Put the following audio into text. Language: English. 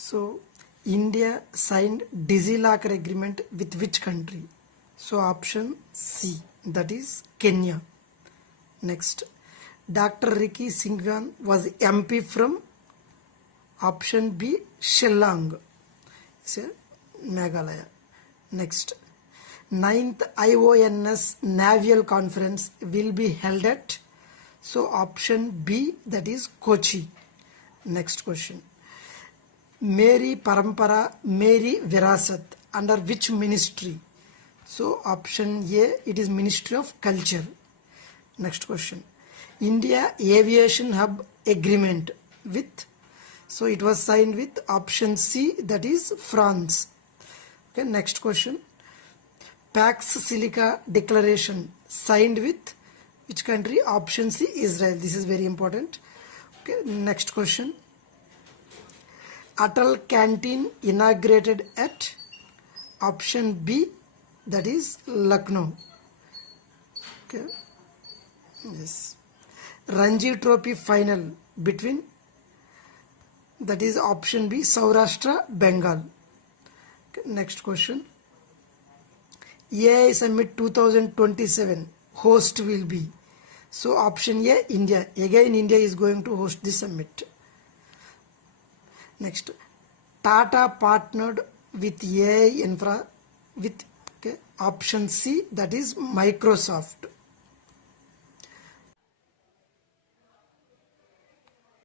So India signed DigiLocker agreement with which country? So option C, that is Kenya. Next, Dr. Ricky Singhan was MP from option B Shillong, Meghalaya. Next, 9th IONS Naval Conference will be held at, so option B, that is Kochi. Next question, Meri Parampara, Meri Virasat, under which ministry? So option A, it is Ministry of Culture. Next question, India Aviation Hub agreement with, so it was signed with option C, that is France. Okay, next question, Pax Silica declaration signed with which country? Option C, Israel. This is very important. Okay, next question, Atal Canteen inaugurated at, option B, that is Lucknow. Okay, yes. Ranji Trophy final between, that is option B, Saurashtra Bengal. Okay, next question, AI Summit 2027 host will be, so option A, India. Again India is going to host this summit. Next, Tata partnered with AI infra with, okay, option C, that is Microsoft.